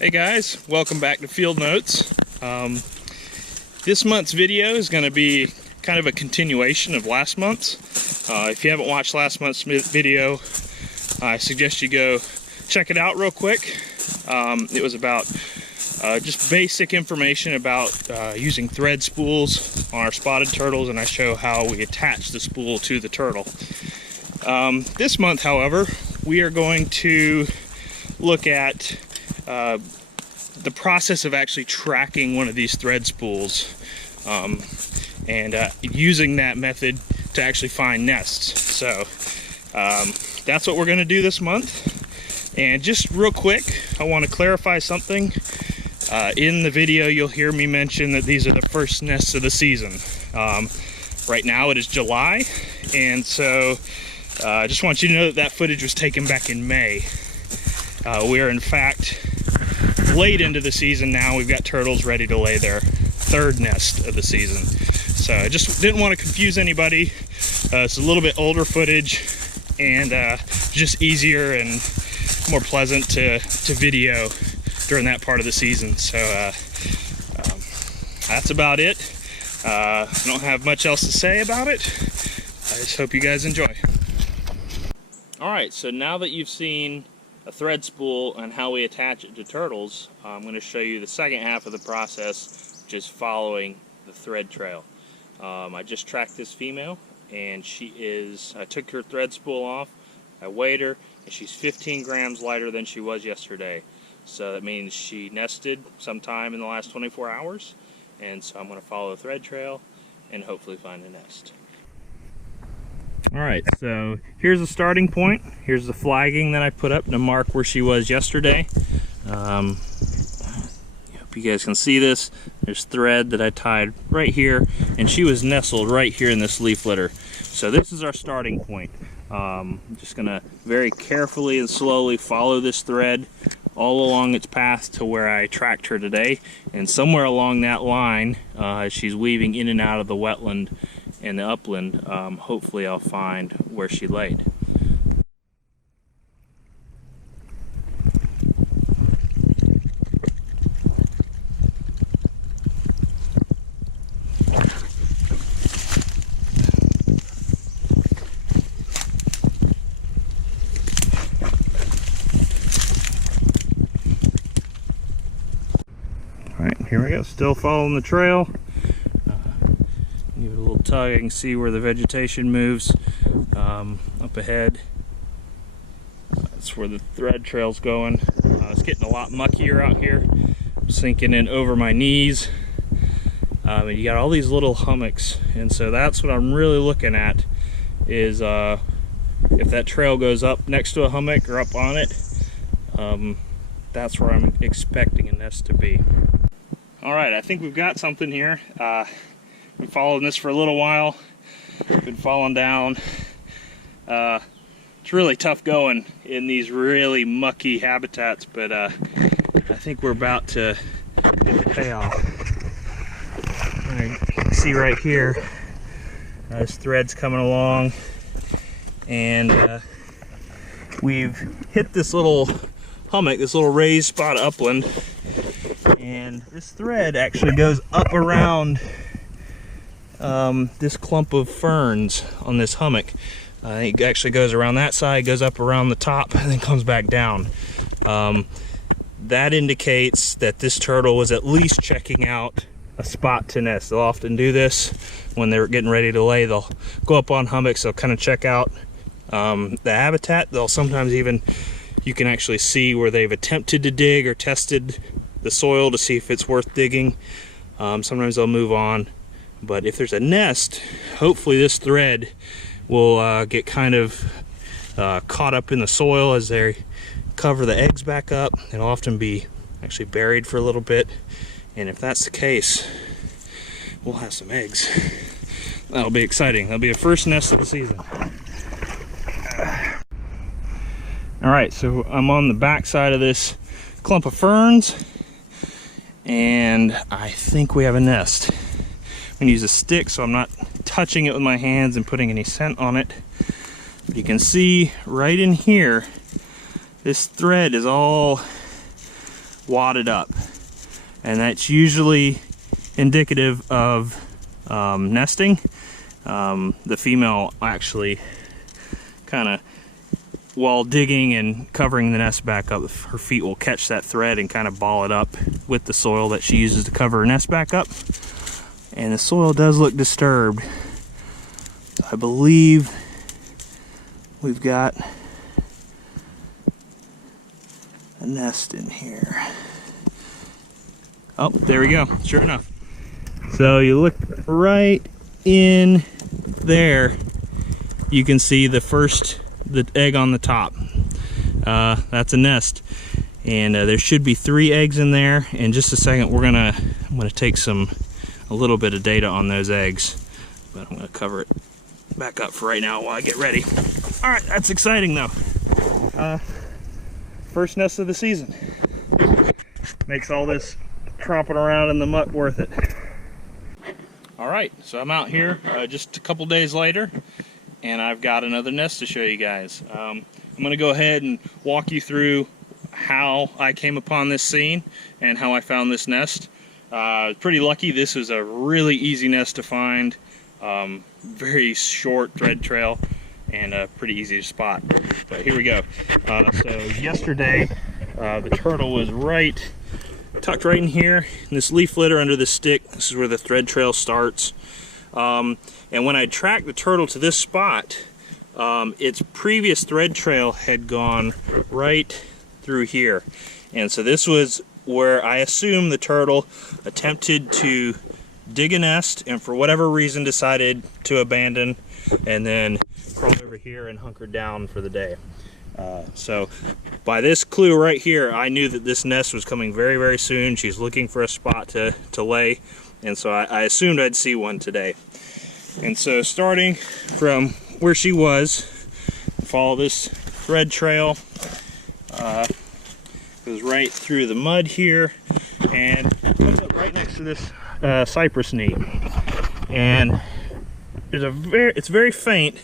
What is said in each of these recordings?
Hey guys, welcome back to Fieldnotes. This month's video is going to be kind of a continuation of last month's. If you haven't watched last month's video, I suggest you go check it out real quick. It was about just basic information about using thread spools on our spotted turtles, and I show how we attach the spool to the turtle. This month, however, we are going to look at the process of actually tracking one of these thread spools and using that method to actually find nests. So that's what we're going to do this month. And just real quick, I want to clarify something. In the video, you'll hear me mention that these are the first nests of the season. Right now it is July, and so I just want you to know that that footage was taken back in May. We are in fact late into the season now. We've got turtles ready to lay their third nest of the season. So I just didn't want to confuse anybody. It's a little bit older footage and just easier and more pleasant to video during that part of the season. So that's about it. I don't have much else to say about it. I just hope you guys enjoy. Alright, so now that you've seen a thread spool and how we attach it to turtles, I'm going to show you the second half of the process, which is following the thread trail. I just tracked this female, and I took her thread spool off, I weighed her, and she's 15 grams lighter than she was yesterday. So that means she nested sometime in the last 24 hours, and so I'm going to follow the thread trail and hopefully find a nest. Alright, so here's the starting point. Here's the flagging that I put up to mark where she was yesterday. I hope you guys can see this. There's thread that I tied right here, and she was nestled right here in this leaf litter. So this is our starting point. I'm just going to very carefully and slowly follow this thread all along its path to where I tracked her today. And somewhere along that line, as she's weaving in and out of the wetland and the upland, hopefully I'll find where she laid. Alright, here we go, still following the trail. Give it a little tug, I can see where the vegetation moves up ahead. That's where the thread trail's going. It's getting a lot muckier out here. I'm sinking in over my knees. And you got all these little hummocks, and so that's what I'm really looking at, is if that trail goes up next to a hummock or up on it, that's where I'm expecting a nest to be. Alright, I think we've got something here. Been following this for a little while. Been falling down. It's really tough going in these really mucky habitats, but I think we're about to get the payoff. You can see right here, this thread's coming along, and we've hit this little hummock, this little raised spot of upland, and this thread actually goes up around this clump of ferns on this hummock. It actually goes around that side, goes up around the top, and then comes back down. That indicates that this turtle was at least checking out a spot to nest. They'll often do this when they're getting ready to lay. They'll go up on hummocks, they'll kind of check out the habitat. They'll sometimes even, you can actually see where they've attempted to dig or tested the soil to see if it's worth digging. Sometimes they'll move on. But if there's a nest, hopefully this thread will get kind of caught up in the soil as they cover the eggs back up. It'll often be actually buried for a little bit. And if that's the case, we'll have some eggs. That'll be exciting. That'll be the first nest of the season. Alright, so I'm on the back side of this clump of ferns, and I think we have a nest. I'm going to use a stick so I'm not touching it with my hands and putting any scent on it. But you can see right in here, this thread is all wadded up, and that's usually indicative of nesting. The female actually kind of, while digging and covering the nest back up, her feet will catch that thread and kind of ball it up with the soil that she uses to cover her nest back up. And the soil does look disturbed. I believe we've got a nest in here. Oh, there we go, sure enough. So you look right in there, you can see the egg on the top. That's a nest, and there should be 3 eggs in there. In just a second, I'm gonna take a little bit of data on those eggs, but I'm gonna cover it back up for right now while I get ready. All right, that's exciting though. First nest of the season. Makes all this tromping around in the muck worth it. All right, so I'm out here just a couple days later, and I've got another nest to show you guys. I'm gonna go ahead and walk you through how I came upon this scene and how I found this nest. Pretty lucky. This was a really easy nest to find. Very short thread trail and pretty easy to spot. But here we go. So yesterday, the turtle was tucked right in here in this leaf litter under the stick. This is where the thread trail starts. And when I tracked the turtle to this spot, its previous thread trail had gone right through here. And so this was where I assume the turtle attempted to dig a nest and for whatever reason decided to abandon and then crawled over here and hunkered down for the day. So by this clue right here, I knew that this nest was coming very, very soon. She's looking for a spot to lay, and so I assumed I'd see one today. And so starting from where she was, follow this thread trail, goes right through the mud here and comes up right next to this cypress knee. And it's very faint,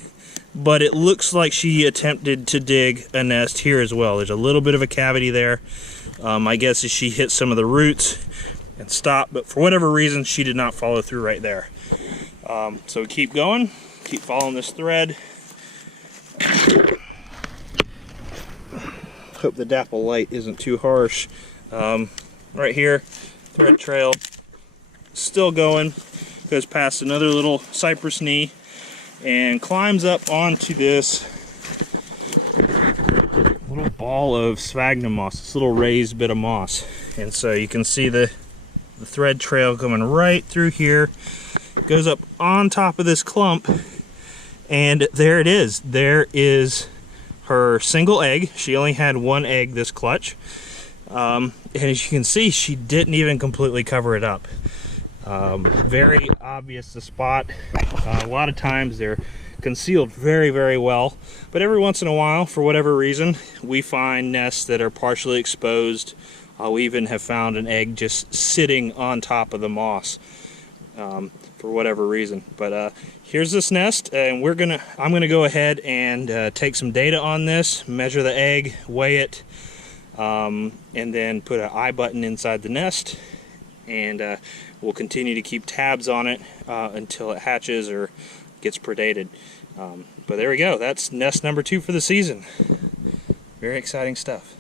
but it looks like she attempted to dig a nest here as well. There's a little bit of a cavity there. My guess is she hit some of the roots and stopped, but for whatever reason, she did not follow through right there. So we keep going, keep following this thread. Hope the dapple light isn't too harsh. Right here, thread trail, still going, goes past another little cypress knee and climbs up onto this little ball of sphagnum moss, this little raised bit of moss. And so you can see the thread trail coming right through here, goes up on top of this clump, and there it is. There is her single egg. She only had 1 egg this clutch. And as you can see, she didn't even completely cover it up. Very obvious to spot. A lot of times they're concealed very, very well, but every once in a while, for whatever reason, we find nests that are partially exposed. We even have found an egg just sitting on top of the moss for whatever reason. But here's this nest, and I'm gonna go ahead and take some data on this, measure the egg, weigh it, and then put an I button inside the nest, and we'll continue to keep tabs on it until it hatches or gets predated. But there we go. That's nest number 2 for the season. Very exciting stuff.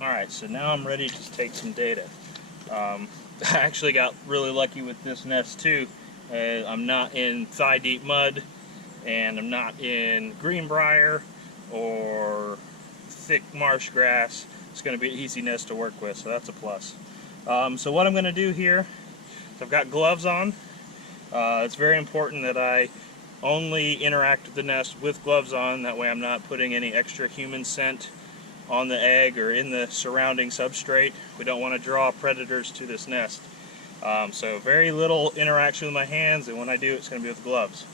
Alright, so now I'm ready to take some data. I actually got really lucky with this nest too. I'm not in thigh-deep mud, and I'm not in greenbrier or thick marsh grass. It's going to be an easy nest to work with, so that's a plus. So what I'm going to do here is I've got gloves on. It's very important that I only interact with the nest with gloves on. That way I'm not putting any extra human scent on the egg or in the surrounding substrate. We don't want to draw predators to this nest. So very little interaction with my hands, and when I do, it's going to be with gloves.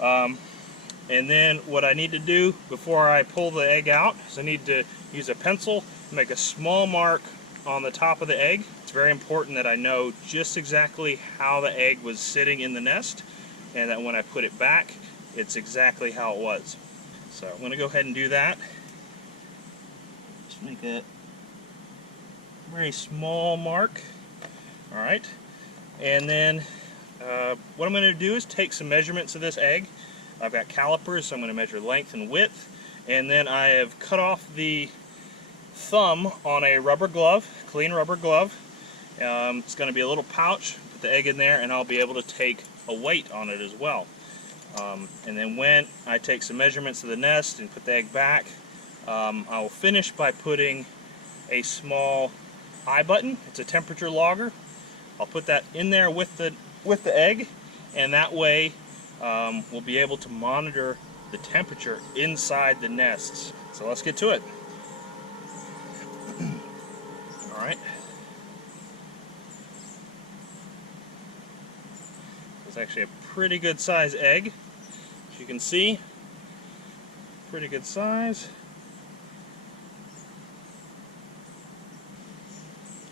And then what I need to do before I pull the egg out is I need to use a pencil, make a small mark on the top of the egg. It's very important that I know just exactly how the egg was sitting in the nest, and that when I put it back, it's exactly how it was. So I'm going to go ahead and do that. Just make a very small mark. Alright, and then what I'm going to do is take some measurements of this egg. I've got calipers, so I'm going to measure length and width, and then I have cut off the thumb on a rubber glove, clean rubber glove. It's going to be a little pouch, put the egg in there, and I'll be able to take a weight on it as well. And then when I take some measurements of the nest and put the egg back, I will finish by putting a small eye button. It's a temperature logger. I'll put that in there with the egg, and that way we'll be able to monitor the temperature inside the nests. So let's get to it. All right. It's actually a pretty good size egg, as you can see. Pretty good size.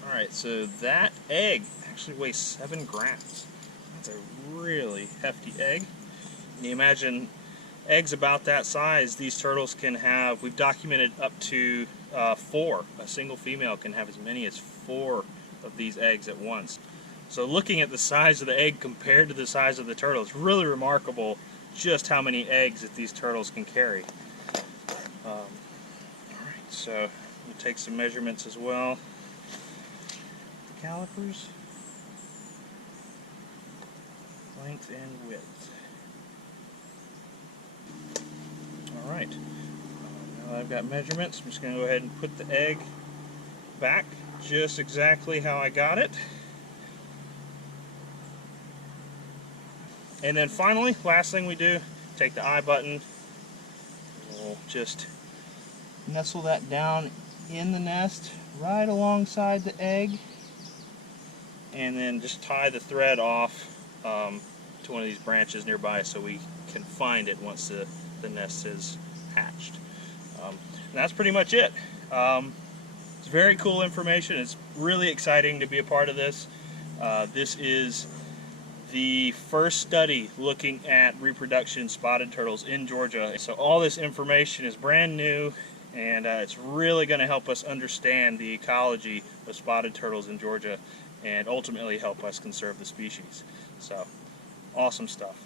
Alright, so that egg actually weighs 7 grams. That's a really hefty egg. Can you imagine eggs about that size? These turtles can have, we've documented up to 4. A single female can have as many as 4 of these eggs at once. So looking at the size of the egg compared to the size of the turtle, it's really remarkable just how many eggs that these turtles can carry. Alright, so we'll take some measurements as well. Calipers, length and width. Alright, now that I've got measurements, I'm just going to go ahead and put the egg back just exactly how I got it. And then finally, last thing we do, take the eye button, we'll just nestle that down in the nest right alongside the egg, and then just tie the thread off to one of these branches nearby so we can find it once the nest is hatched. And that's pretty much it. It's very cool information. It's really exciting to be a part of this. This is the first study looking at reproduction spotted turtles in Georgia. So all this information is brand new, and it's really going to help us understand the ecology of spotted turtles in Georgia and ultimately help us conserve the species. So awesome stuff.